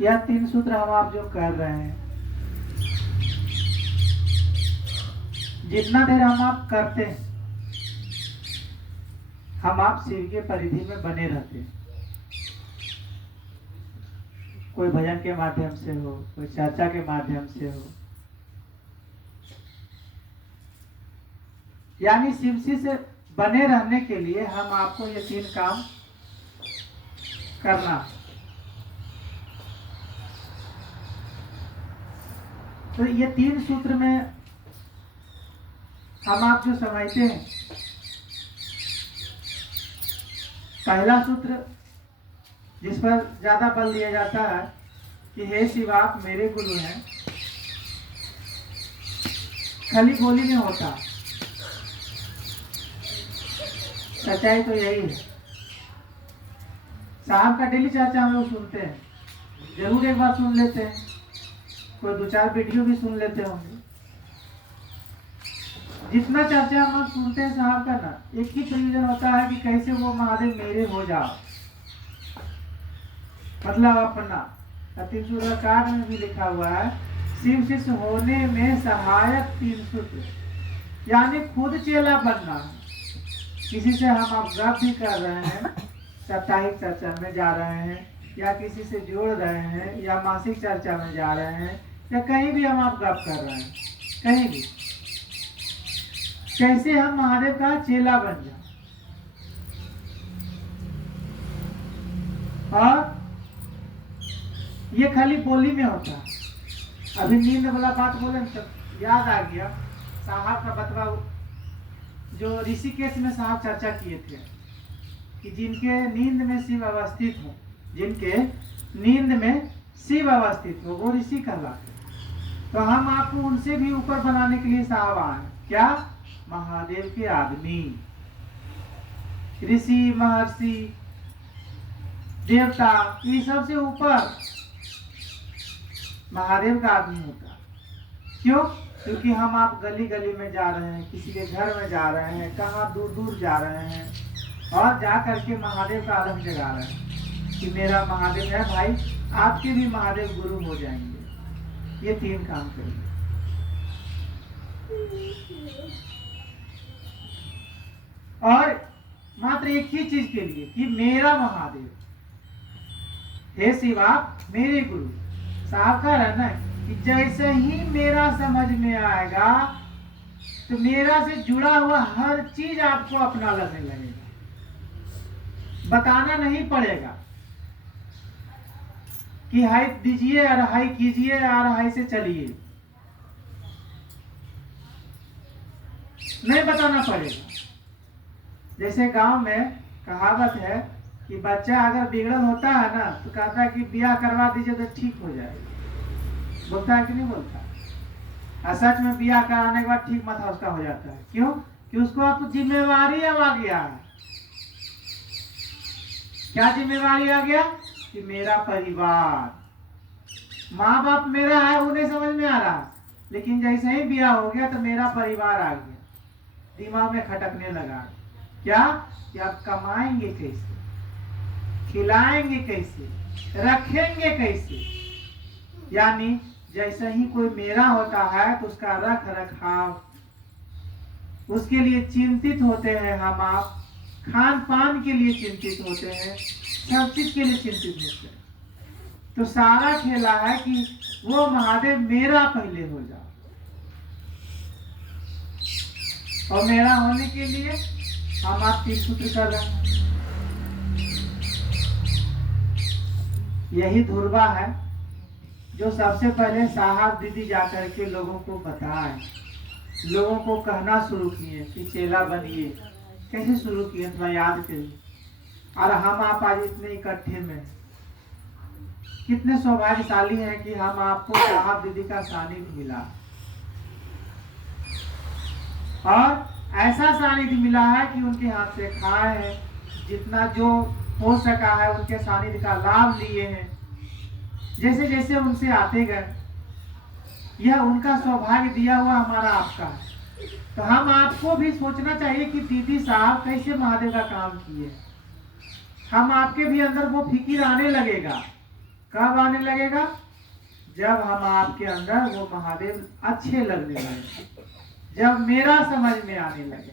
यह 3 सूत्र हम आप जो कर रहे हैं, जितना देर हम आप करते हैं, हम आप शिव के परिधि में बने रहते हैं। कोई भजन के माध्यम से हो, कोई चर्चा के माध्यम से हो, यानी शिव से बने रहने के लिए हम आपको ये 3 काम करना। तो ये 3 सूत्र में हम आप जो समझते हैं, पहला सूत्र जिस पर ज्यादा बल दिया जाता है कि हे शिव आप मेरे गुरु हैं, खाली बोली में होता, सच्चाई तो यही है। साहब का डेली चर्चा हम लोग सुनते हैं, जरूर एक बार सुन लेते हैं, कोई 2-4 वीडियो भी सुन लेते होंगे। जितना चर्चा हम लोग सुनते हैं साहब का ना, एक ही प्रयोजन होता है कि कैसे वो महादेव मेरे हो जाओ, मतलब अपना। 3 सूत्र कार्ड में भी लिखा हुआ है, शिव शिष्य होने में सहायक 3 सूत्र, यानी खुद चेला बनना। किसी से हम आप गप भी कर रहे हैं, साप्ताहिक चर्चा में जा रहे हैं, या किसी से जोड़ रहे हैं, या मासिक चर्चा में जा रहे हैं, या कहीं भी हम आप गप कर रहे हैं, कहीं भी, कैसे हम महादेव का चेला बन जाए। और ये खाली बोली में होता है। अभी नींद वाला बात बोले तो याद आ गया, साहब का बतवा जो ऋषिकेश में साहब चर्चा किए थे कि जिनके नींद में शिव अवस्थित हो, जिनके नींद में शिव अवस्थित हो, वो ऋषि कहलाते। तो हम आपको उनसे भी ऊपर बनाने के लिए साहब आए। क्या? महादेव के आदमी। ऋषि, महर्षि, देवता, ये सबसे ऊपर महादेव का आदमी होता। क्यों? क्योंकि हम आप गली गली में जा रहे हैं, किसी के घर में जा रहे हैं, कहाँ दूर दूर जा रहे हैं, और जा करके महादेव का आलम जगा रहे हैं कि मेरा महादेव है भाई, आपके भी महादेव गुरु हो जाएंगे। ये 3 काम करिए। और मात्र एक ही चीज के लिए कि मेरा महादेव, हे शिव आप मेरे गुरु। साहब का रहना है कि जैसे ही मेरा समझ में आएगा तो मेरा से जुड़ा हुआ हर चीज आपको अपना लगने लगेगा, बताना नहीं पड़ेगा कि हाय दीजिए और हाय कीजिए और हाय से चलिए, नहीं बताना पड़ेगा। जैसे गांव में कहावत है कि बच्चा अगर बिगड़ल होता है ना, तो कहता है कि ब्याह करवा दीजिए तो ठीक हो जाएगा। बोलता है कि नहीं बोलता? और सच में ब्याह कराने के बाद ठीक माथा उसका हो जाता है। क्यों? कि उसको अब जिम्मेवारी अब आ गया है। क्या जिम्मेवारी आ गया? कि मेरा परिवार, माँ बाप मेरा है, उन्हें समझ में आ रहा, लेकिन जैसे ही ब्याह हो गया तो मेरा परिवार आ गया, दिमाग में खटकने लगा। क्या? कि आप कमाएंगे कैसे, खिलाएंगे कैसे, रखेंगे कैसे। यानी जैसे ही कोई मेरा होता है तो उसका रख रखाव, उसके लिए चिंतित होते हैं हम आप, खान पान के लिए चिंतित होते हैं, सब चीज के लिए चिंतित होते हैं। तो सारा खेला है कि वो महादेव मेरा पहले हो जाओ, और मेरा होने के लिए हम आप 3 सूत्र कर रहे हैं। यही धुरवा है जो सबसे पहले साहब दीदी जाकर के लोगों को बताए, लोगों को कहना शुरू किए कि चेला बनिए। कैसे शुरू किए थोड़ा याद करिए। और हम आप आज इतने इकट्ठे में कितने सौभाग्यशाली हैं कि हम आपको साहब दीदी का सानिध्य मिला, और ऐसा सानिध्य मिला है कि उनके हाथ से खाए हैं, जितना जो हो सका है उनके सानिध्य का लाभ लिए हैं। जैसे जैसे उनसे आते गए, यह उनका सौभाग्य दिया हुआ हमारा आपका है। तो हम आपको भी सोचना चाहिए कि दीदी साहब कैसे महादेव का काम किए। हम आपके भी अंदर वो फिक्र आने लगेगा कब आने लगेगा? जब हम आपके अंदर वो महादेव अच्छे लगने लगेंगे, जब मेरा समझ में आने लगेगा।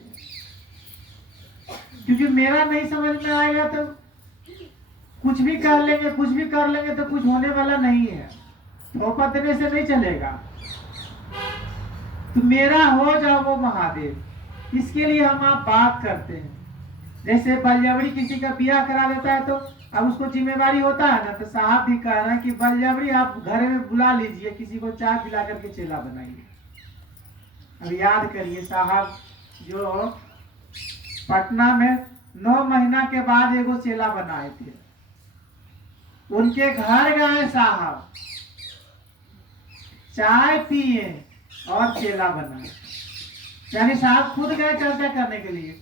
क्योंकि मेरा नहीं समझ में आएगा तो कुछ भी कर लेंगे, कुछ भी कर लेंगे तो कुछ होने वाला नहीं है। थोपा देने से नहीं चलेगा। तो मेरा हो जाओ वो महादेव, इसके लिए हम आप बात करते हैं। जैसे बलजबरी किसी का ब्याह करा देता है तो अब उसको जिम्मेवारी होता है ना, तो साहब भी कह रहे हैं कि बलजबरी आप घर में बुला लीजिए, किसी को चाय पिला करके चेला बनाइए। अब याद करिए, साहब जो पटना में 9 महीना के बाद एगो चेला बनाए थे, उनके घर गए साहब, चाय पिए और चेला बनाए। यानी साहब खुद गए चर्चा करने के लिए,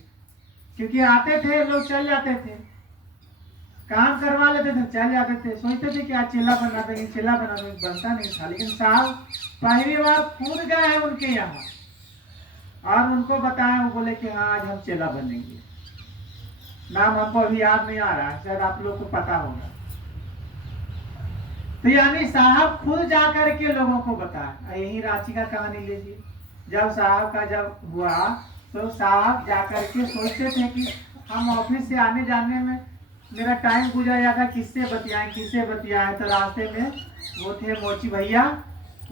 क्योंकि आते थे लोग चल जाते थे, काम करवा लेते थे चल जाते थे, सोचते थे कि आज चेला बना देंगे, चेला बना देंगे, बनता नहीं था। लेकिन साहब पहली बार खुद गए हैं उनके यहाँ और उनको बताया, वो बोले कि हाँ आज हम चेला बनेंगे। नाम हमको अभी याद नहीं आ रहा है, शायद आप लोग को पता होगा। तो यानी साहब खुद जाकर के लोगों को बताया। यही रांची का कहानी लीजिए, जब साहब का जब हुआ तो साहब जाकर के सोचते थे कि हम ऑफिस से आने जाने में मेरा टाइम गुजर जाता, किससे बतियाएं। तो रास्ते में वो थे मोची भैया,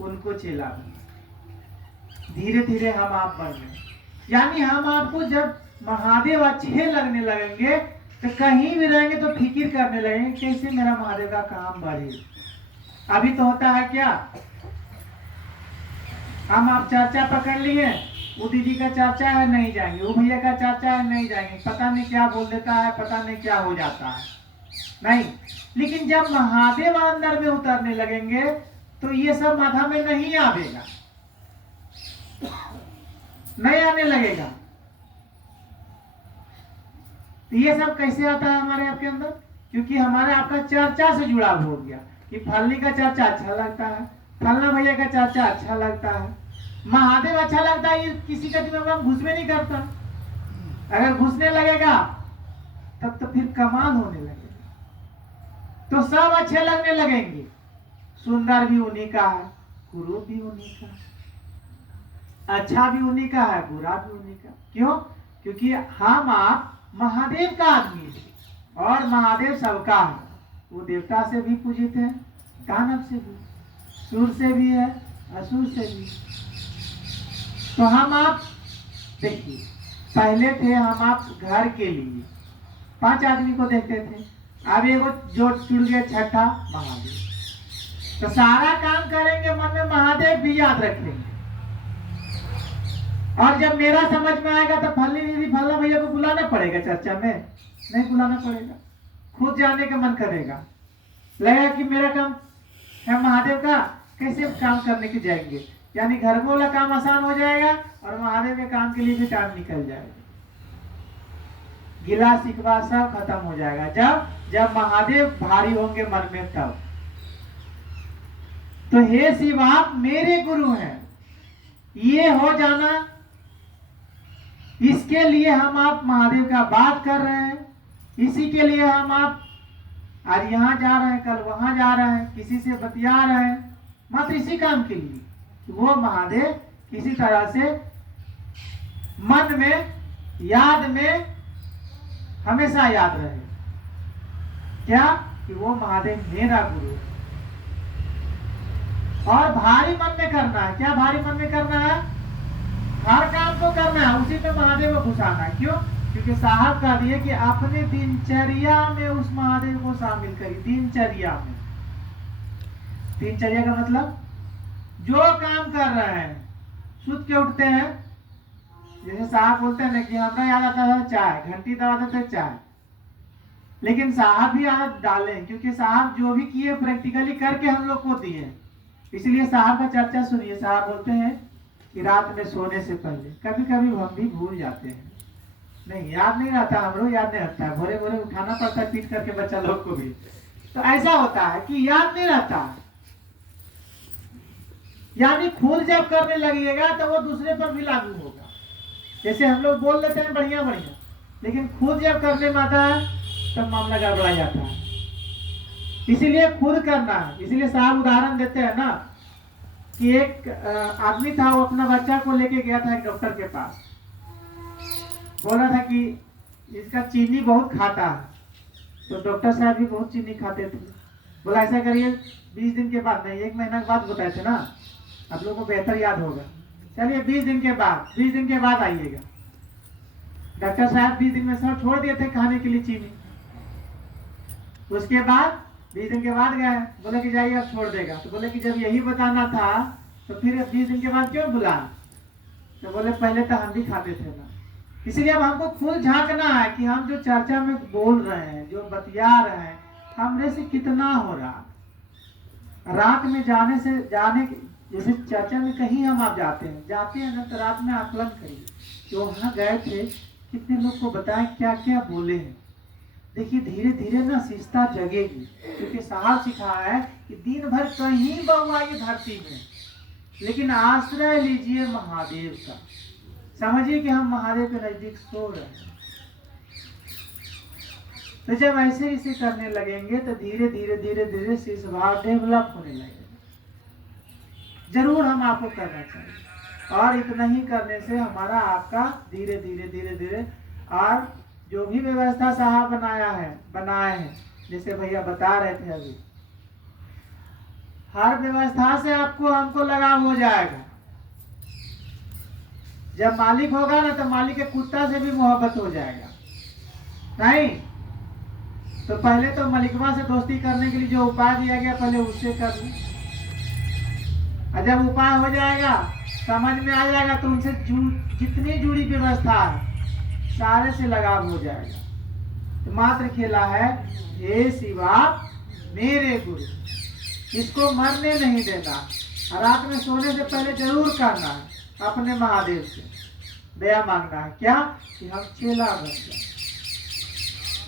उनको चेला बना। धीरे धीरे हम आप बढ़ गए। यानी हम आपको जब महादेव अच्छे लगने लगेंगे तो कहीं भी रहेंगे तो फिक्र करने लगेंगे कैसे मेरा महादेव का काम बढ़े। अभी तो होता है क्या, हम आप चर्चा पकड़ लिए, वो दीदी का चर्चा है नहीं जाएंगे, वो भैया का चर्चा है नहीं जाएंगे, पता नहीं क्या बोल देता है, पता नहीं क्या हो जाता है नहीं। लेकिन जब महादेव अंदर में उतरने लगेंगे तो ये सब माथा में नहीं आवेगा, नहीं आने लगेगा। तो ये सब कैसे आता है हमारे आपके अंदर? क्योंकि हमारे आपका चर्चा से जुड़ा हो गया कि फलनी का चर्चा अच्छा लगता है, फलना भैया का चर्चा अच्छा लगता है, महादेव अच्छा लगता है, ये किसी का दिमाग में घुस में नहीं करता। अगर घुसने लगेगा तब तो फिर कमाल होने लगेगा, तो सब अच्छे लगने लगेंगे। सुंदर भी उन्हीं का है, कुरूप भी उन्हीं का, अच्छा भी उन्हीं का है, बुरा भी उन्हीं का। क्यों? क्योंकि हम आप महादेव का आदमी है और महादेव सबका है। वो देवता से भी पूजित है, दानव से भी, सुर से भी है, असुर से भी। तो हम आप देखिए, पहले थे हम आप घर के लिए 5 आदमी को देखते थे, अब एगो जो जुड़ गए छठा महादेव। तो सारा काम करेंगे मन में महादेव भी याद रखेंगे। और जब मेरा समझ में आएगा तो फलनी दीदी फलना भैया को बुलाना पड़ेगा चर्चा में? नहीं बुलाना पड़ेगा, खुद जाने का मन करेगा। लगेगा कि मेरा काम है महादेव का, कैसे काम करने के जाएंगे। यानी घर में वाला काम आसान हो जाएगा और महादेव के काम के लिए भी टाइम निकल जाएगा। गिला शिकवा सब खत्म हो जाएगा जब महादेव भारी होंगे मन में तब। तो हे शिव आप मेरे गुरु हैं, ये हो जाना, इसके लिए हम आप महादेव का बात कर रहे हैं। इसी के लिए हम आप आज यहाँ जा रहे हैं, कल वहां जा रहे हैं, किसी से बतिया रहे हैं, मात्र इसी काम के लिए वो महादेव किसी तरह से मन में याद में हमेशा याद रहे। क्या? कि वो महादेव मेरा गुरु है। और भारी मन में करना है। क्या भारी मन में करना है? हर काम को करना है, उसी में महादेव को घुसाना है। क्यों? क्योंकि साहब कह दिए कि अपने दिनचर्या में उस महादेव को शामिल करिए। दिनचर्या में, दिनचर्या का मतलब जो काम कर रहे हैं, सुत के उठते हैं, जैसे साहब बोलते हैं ना कि हमें याद आता है चाय, घंटी दबा देते चाय, लेकिन साहब भी आदत डालें, क्योंकि साहब जो भी किए प्रैक्टिकली करके हम लोग को दिए। इसलिए साहब का चर्चा सुनिए। साहब बोलते हैं कि रात में सोने से पहले कभी कभी हम भी भूल जाते हैं, नहीं याद नहीं रहता, हम लोग याद नहीं रहता है, भोरे भोरे उठाना पड़ता है पीट करके बच्चा लोग को भी। तो ऐसा होता है कि याद नहीं रहता। यानी खुद जब करने लगेगा तो वो दूसरे पर भी लागू होगा। जैसे हम लोग बोल लेते हैं बढ़िया बढ़िया, लेकिन खुद जब करने में आता है तब मामला गड़बड़ा जाता है। इसीलिए खुद करना है। इसीलिए साहब उदाहरण देते हैं ना कि एक आदमी था, वो अपना बच्चा को लेके गया था एक डॉक्टर के पास। बोला था कि इसका चीनी बहुत खाता है। तो डॉक्टर साहब भी बहुत चीनी खाते थे। बोला ऐसा करिए 20 दिन के बाद, नहीं 1 महीना के बाद बताए थे ना, आप लोगों को बेहतर याद होगा। चलिए 20 दिन के बाद आइएगा। डॉक्टर साहब 20 दिन में सब छोड़ दिए थे खाने के लिए चीनी। उसके बाद 20 दिन के बाद गए, बोले कि जाइए अब छोड़ देगा। तो बोले कि जब यही बताना था तो फिर 20 दिन के बाद क्यों बुला? तो बोले पहले तो हम भी खाते थे ना। इसलिए अब हमको खुद झांकना है कि हम जो चर्चा में बोल रहे हैं, जो बतिया रहे हैं, हमने से कितना हो रहा। रात में जाने जैसे चर्चा में कहीं हम आप जाते हैं ना, तो रात में आकलन करिए कि वहाँ गए थे, कितने लोग को बताएं क्या क्या बोले हैं। देखिए धीरे धीरे ना शिष्टता जगेगी, क्योंकि साहब सिखा है कि दिन भर कहीं बहुआइए धरती में, लेकिन आश्रय लीजिए महादेव का। समझिए कि हम महादेव के नजदीक सो रहे हैं। तो जब ऐसे इसे करने लगेंगे तो धीरे धीरे शिष्य भाव डेवलप होने लगेगा। जरूर हम आपको करना चाहिए, और इतना ही करने से हमारा आपका धीरे धीरे और जो भी व्यवस्था साहब बनाए हैं, जैसे भैया बता रहे थे अभी, हर व्यवस्था से आपको हमको लगाव हो जाएगा। जब मालिक होगा ना, तो मालिक के कुत्ता से भी मोहब्बत हो जाएगा। नहीं तो पहले तो मलिकवा से दोस्ती करने के लिए जो उपाय दिया गया, पहले उससे कर लो। और जब उपाय हो जाएगा, समझ में आ जाएगा, तो उनसे जितनी जुड़ी व्यवस्था है सारे से लगाव हो जाएगा। तो मात्र खेला है हे शिवा मेरे गुरु, इसको मरने नहीं देना। और रात में सोने से पहले जरूर करना है, अपने महादेव से दया मांगना है। क्या कि हम चेला बन जाए।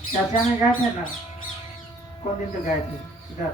चर्चा में गए थे ना, कौन दिन तो गए थे इधर